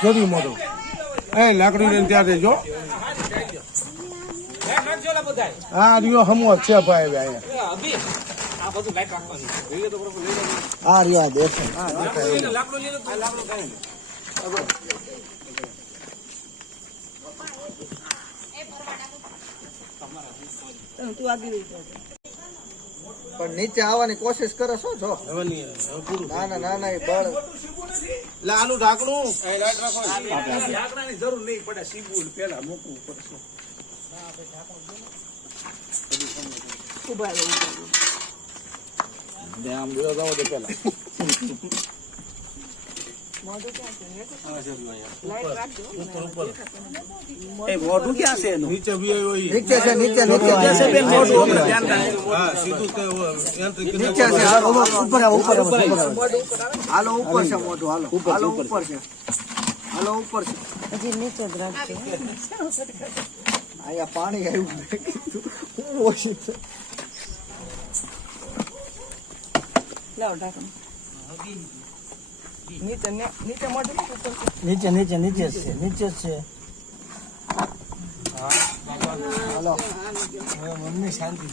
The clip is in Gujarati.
જોરી મોટું એ, લાકડી લઈને ત્યાં દેજો હા રહ્યો હમો છે ભાઈ ભાઈ આ તું દેશે પણ નીચે આવવાની કોશિશ કરો છો જો. નહીં ના ના ના ના એ બળ. એટલે આનું ઢાંકણું. આમ જોયો જાવ તો પેલા મોઢું ક્યાં છે નીચે. નીચે છે નીચે નીચે નીચે છે ઉપર ઉપર હાલો ઉપર છે મોઢું હાલો હાલો ઉપર છે હાલો ઉપર છે હજી નીચે જ રાખજો અહીંયા પાણી આવ્યું હું ઓછી. લાવો ઢાંકણ નીચે નીચે મોઢું નીચે નીચે નીચે જ છે નીચે જ છે. હાલો. મમ્મી શાંતિ.